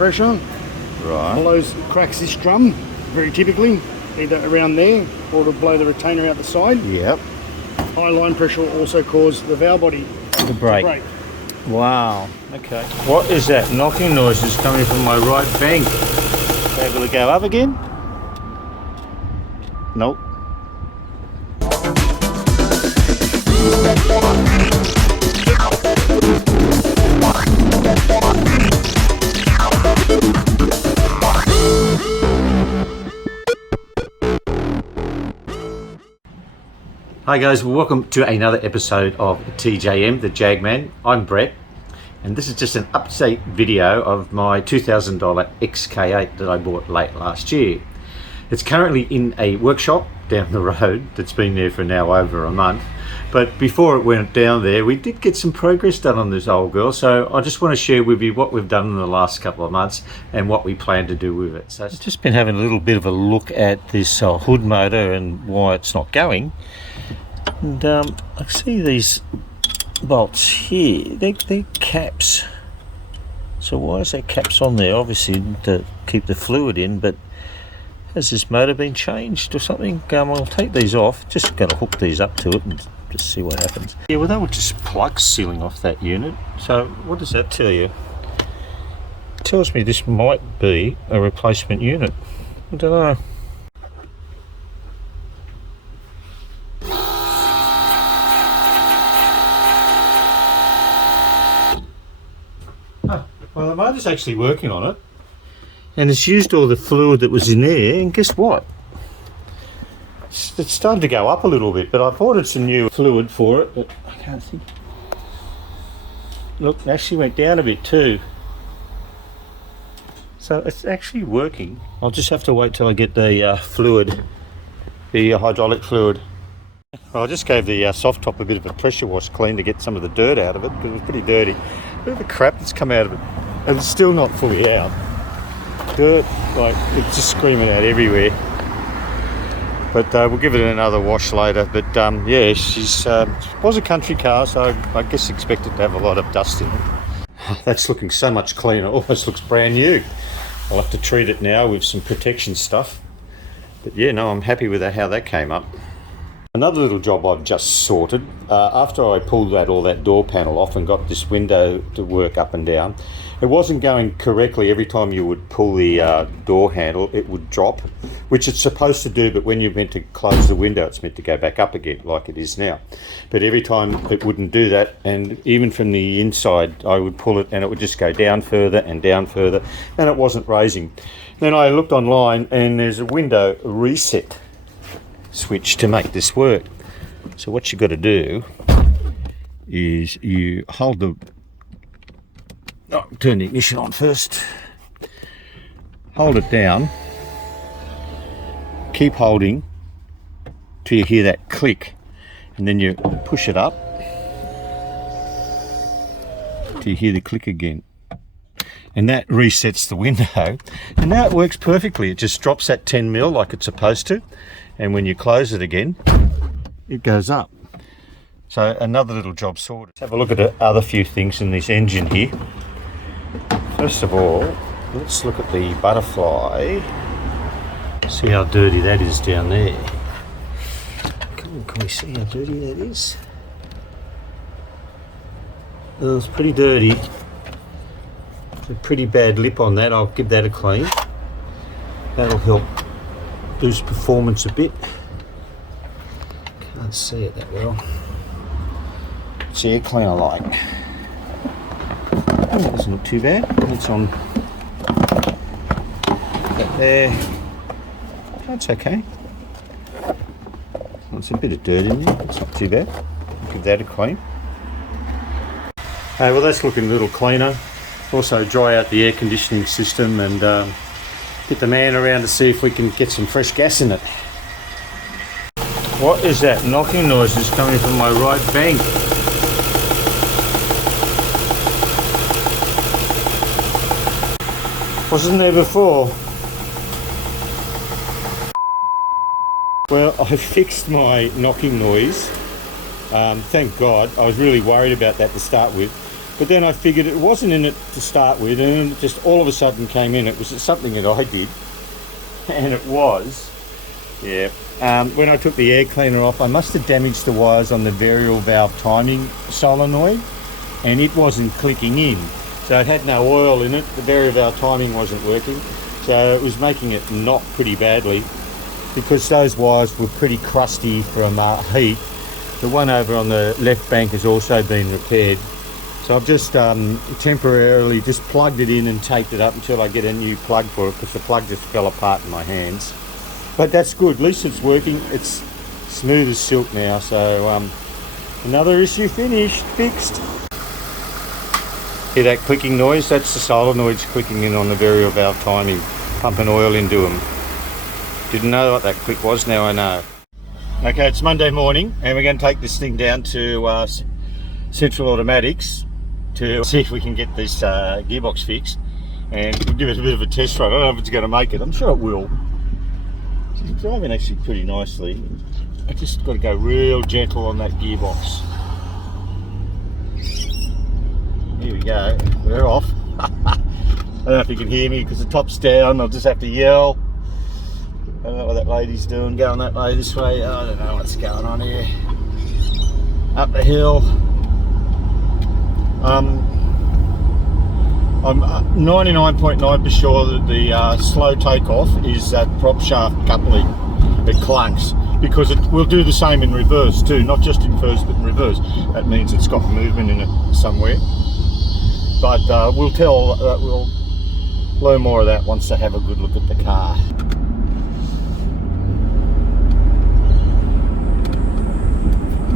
pressure. Right. Blows, cracks this drum, very typically, either around there or to blow the retainer out the side. Yep. High line pressure will also cause the valve body To break. to break. Wow. Okay. What is that knocking noise that's coming from my right bank? Able to go up again? Nope. Hi guys, welcome to another episode of TJM, the Jagman. I'm Brett, and this is just an update video of my $2,000 XK8 that I bought late last year. It's currently in a workshop down the road that's been there for now over a month. But before it went down there, we did get some progress done on this old girl. So I just want to share with you what we've done in the last couple of months and what we plan to do with it. So I've just been having a little bit of a look at this hood motor and why it's not going. And I see these bolts here, they're caps. So why is there caps on there? Obviously to keep the fluid in, but has this motor been changed or something? I'll take these off, just going to hook these up to it and just see what happens. Yeah, well, they were just plugs sealing off that unit. So what does that tell you? It tells me this might be a replacement unit. I don't know. Well, the motor's actually working on it, and it's used all the fluid that was in there, and guess what? It's starting to go up a little bit, but I've ordered some new fluid for it, but I can't see. Look, it actually went down a bit too. So it's actually working. I'll just have to wait till I get the fluid, the hydraulic fluid. Well, I just gave the soft top a bit of a pressure wash clean to get some of the dirt out of it, because it was pretty dirty. A bit of the crap that's come out of it, and it's still not fully out. Dirt, like, it's just screaming out everywhere. But we'll give it another wash later. But yeah, it was a country car, so I guess expected to have a lot of dust in it. That's looking so much cleaner, almost looks brand new. I'll have to treat it now with some protection stuff. But yeah, no, I'm happy with how that came up. Another little job I've just sorted, after I pulled all that door panel off and got this window to work up and down, it wasn't going correctly. Every time you would pull the door handle, it would drop, which it's supposed to do, but when you're meant to close the window, it's meant to go back up again, like it is now. But every time it wouldn't do that, and even from the inside, I would pull it and it would just go down further, and it wasn't raising. Then I looked online, and there's a window reset switch to make this work. So what you got to do is you hold turn the ignition on first, hold it down, keep holding till you hear that click, and then you push it up till you hear the click again, and that resets the window. And now it works perfectly. It just drops that 10 mil like it's supposed to, and when you close it again, it goes up. So another little job sorted. Let's have a look at the other few things in this engine here. First of all, let's look at the butterfly. See how dirty that is down there. Can we see how dirty that is? Oh, it's pretty dirty. It's a pretty bad lip on that. I'll give that a clean. That'll help boost performance a bit. Can't see it that well. It's air cleaner light. Oh, that doesn't look too bad. It's on that there. That's okay. There's a bit of dirt in there. It's not too bad. I'll give that a clean. Well, that's looking a little cleaner. Also dry out the air conditioning system and get the man around to see if we can get some fresh gas in it. What is that knocking noise that's coming from my right bank? Wasn't there before. Well, I fixed my knocking noise. Thank God. I was really worried about that to start with. But then I figured it wasn't in it to start with, and it just all of a sudden came in. It was something that I did, and it was, yeah. When I took the air cleaner off, I must have damaged the wires on the variable valve timing solenoid, and it wasn't clicking in. So it had no oil in it, the variable valve timing wasn't working, so it was making it knot pretty badly because those wires were pretty crusty from heat. The one over on the left bank has also been repaired. So I've just temporarily just plugged it in and taped it up until I get a new plug for it, because the plug just fell apart in my hands. But that's good, at least it's working. It's smooth as silk now, so another issue fixed. Hear that clicking noise? That's the solenoids clicking in on the variable valve timing, pumping oil into them. Didn't know what that click was, now I know. Okay, it's Monday morning and we're going to take this thing down to Central Automatics to see if we can get this gearbox fixed, and we'll give it a bit of a test run. I don't know if it's going to make it. I'm sure it will. It's driving actually pretty nicely. I just got to go real gentle on that gearbox. Here we go. We're off. I don't know if you can hear me because the top's down. I'll just have to yell. I don't know what that lady's doing, going that way, this way. I don't know what's going on here. Up the hill. I'm 99.9% sure that the slow takeoff is that prop shaft coupling. It clunks, because it will do the same in reverse too, not just in first but in reverse. That means it's got movement in it somewhere. But we'll learn more of that once I have a good look at the car.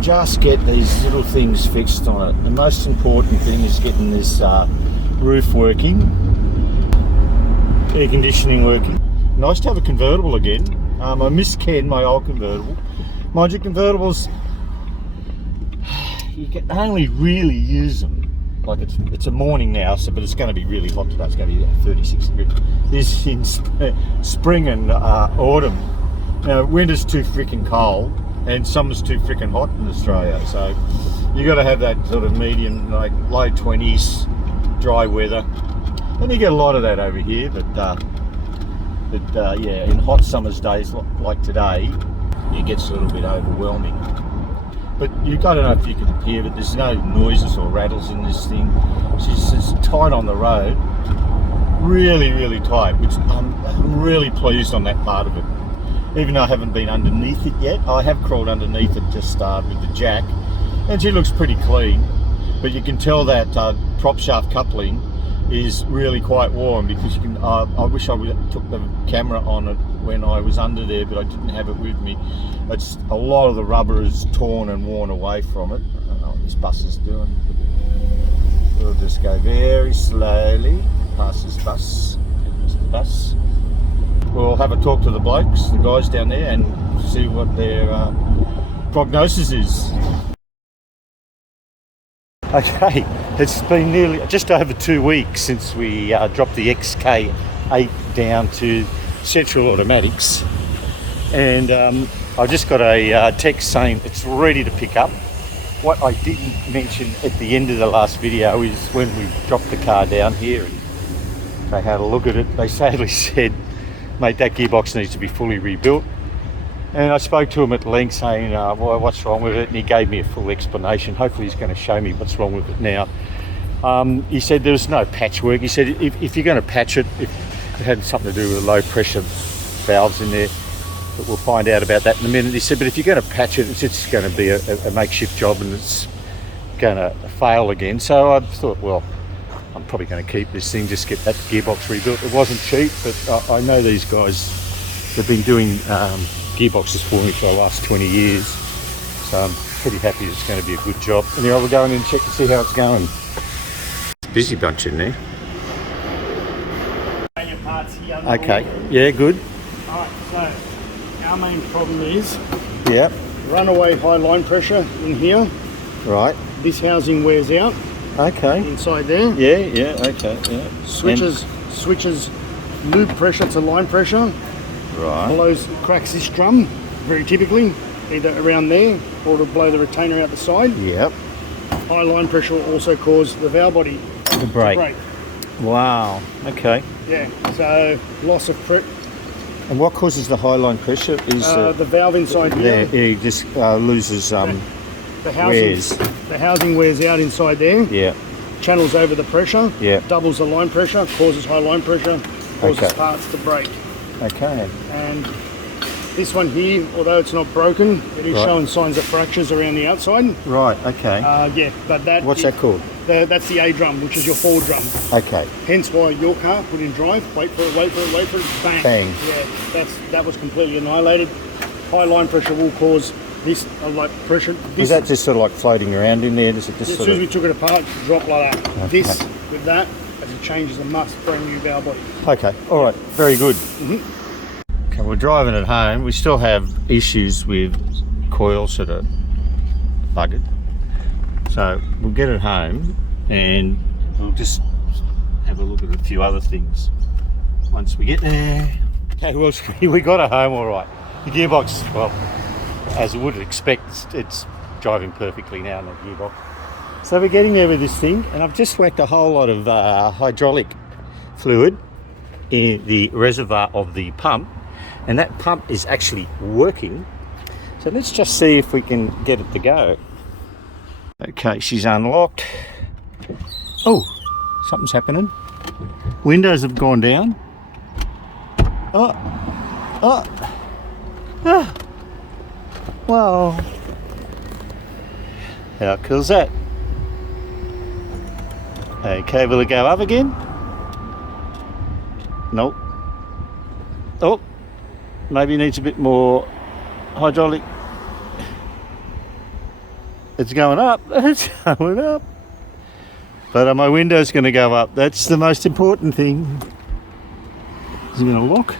Just get these little things fixed on it. The most important thing is getting this roof working, air conditioning working. Nice to have a convertible again. I miss Ken, my old convertible. Mind you, convertibles, you can only really use them. Like it's a morning now, but it's going to be really hot today. It's going to be 36 degrees. This in spring and autumn. Now, winter's too freaking cold, and summer's too freaking hot in Australia. So you got to have that sort of medium, like low 20s, dry weather. And you get a lot of that over here, but yeah, in hot summer's days like today, it gets a little bit overwhelming. But you got to know if you can hear, but there's no noises or rattles in this thing. It's tight on the road, really, really tight, which I'm really pleased on that part of it. Even though I haven't been underneath it yet, I have crawled underneath it just with the jack, and she looks pretty clean. But you can tell that prop shaft coupling is really quite warm, because you can. I wish I took the camera on it when I was under there, but I didn't have it with me. It's a lot of the rubber is torn and worn away from it. I don't know what this bus is doing. We'll just go very slowly past this bus. There's the bus. We'll have a talk to the blokes, the guys down there, and see what their prognosis is. Okay, it's been nearly just over 2 weeks since we dropped the XK8 down to Central Automatics, and I just got a text saying it's ready to pick up. What I didn't mention at the end of the last video is when we dropped the car down here and they had a look at it, they sadly said, mate, that gearbox needs to be fully rebuilt. And I spoke to him at length saying, well, what's wrong with it? And he gave me a full explanation. Hopefully he's going to show me what's wrong with it now. He said there was no patchwork. He said if you're going to patch it, if it had something to do with low pressure valves in there, but we'll find out about that in a minute. He said, but if you're going to patch it, it's just going to be a makeshift job and it's going to fail again. So I thought, well, I'm probably going to keep this thing, just get that gearbox rebuilt. It wasn't cheap, but I know these guys have been doing gearboxes for me for the last 20 years. So I'm pretty happy it's going to be a good job. Anyway, we'll go in and check to see how it's going. It's a busy bunch in there. Okay, yeah, good. Alright, so our main problem is Yeah, runaway high line pressure in here. right. This housing wears out Okay. inside there. Yeah, okay, yeah. Switches lube pressure to line pressure. Right. Cracks this drum, very typically, either around there or to blow the retainer out the side. Yep. high line pressure will also cause the valve body The brake. to break. Wow. Okay. Yeah, so loss of pressure. And what causes the high line pressure is The valve inside here, it just loses the wears. the housing wears out inside there, Yeah. channels over the pressure, Yeah. doubles the line pressure, causes high line pressure, causes Okay. parts to break. Okay. And this one here, although it's not broken, it is Right. showing signs of fractures around the outside. Right. Okay. Yeah, but that What's that called? That's the A drum, which is your forward drum. Okay. Hence why your car put in drive, wait for it, wait for it, wait for it, bang. Bang. Yeah, that was completely annihilated. High line pressure will cause this like pressure. Is that just sort of like floating around in there? Does it just as sort soon as of... we took it apart, it dropped like that. Okay. This with that, as it changes a must brand new valve body. Okay. All right. Very good. Okay, we're driving it home. We still have issues with coils that are buggered. So we'll get it home and we'll just have a look at a few other things once we get there. Okay, well, we got it home all right. The gearbox, well, as you would expect, it's driving perfectly now in the gearbox. So we're getting there with this thing, and I've just whacked a whole lot of hydraulic fluid in the reservoir of the pump, and that pump is actually working. So let's just see if we can get it to go. Okay, she's unlocked. Oh, something's happening. Windows have gone down. Oh, well, how cool's that? Okay, will it go up again? Nope. Oh, maybe it needs a bit more hydraulic. It's going up. It's going up. But are my windows going to go up? That's the most important thing. Is it going to lock?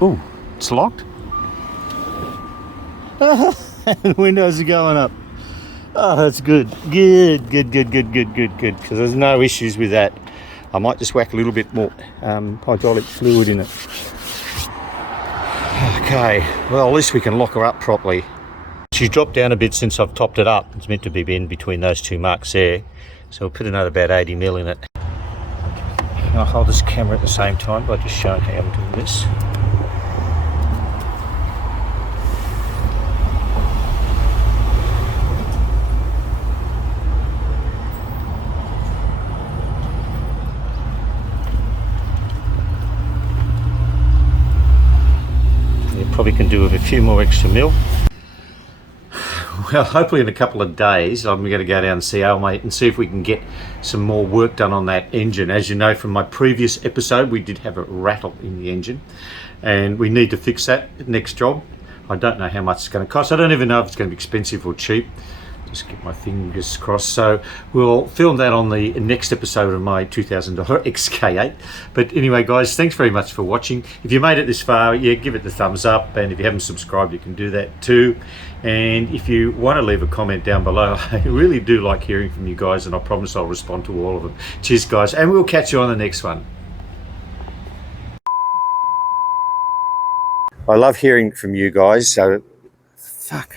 Oh, it's locked. The windows are going up. Oh, that's good. Good. Because there's no issues with that. I might just whack a little bit more hydraulic fluid in it. Okay, well, at least we can lock her up properly. She's dropped down a bit since I've topped it up. It's meant to be in between those two marks there. So we'll put another about 80 mil in it. I'll hold this camera at the same time by just showing how I'm doing this. Probably can do with a few more extra mil. Well, hopefully in a couple of days I'm going to go down and see our mate and see if we can get some more work done on that engine. As you know from my previous episode, we did have a rattle in the engine and we need to fix that next job. I don't know how much it's going to cost. I don't even know if it's going to be expensive or cheap. Just get my fingers crossed. So we'll film that on the next episode of my $2,000 XK8. But anyway, guys, thanks very much for watching. If you made it this far, yeah, give it the thumbs up. And if you haven't subscribed, you can do that too. And if you want to leave a comment down below, I really do like hearing from you guys, and I promise I'll respond to all of them. Cheers, guys, and we'll catch you on the next one. I love hearing from you guys. So, fuck.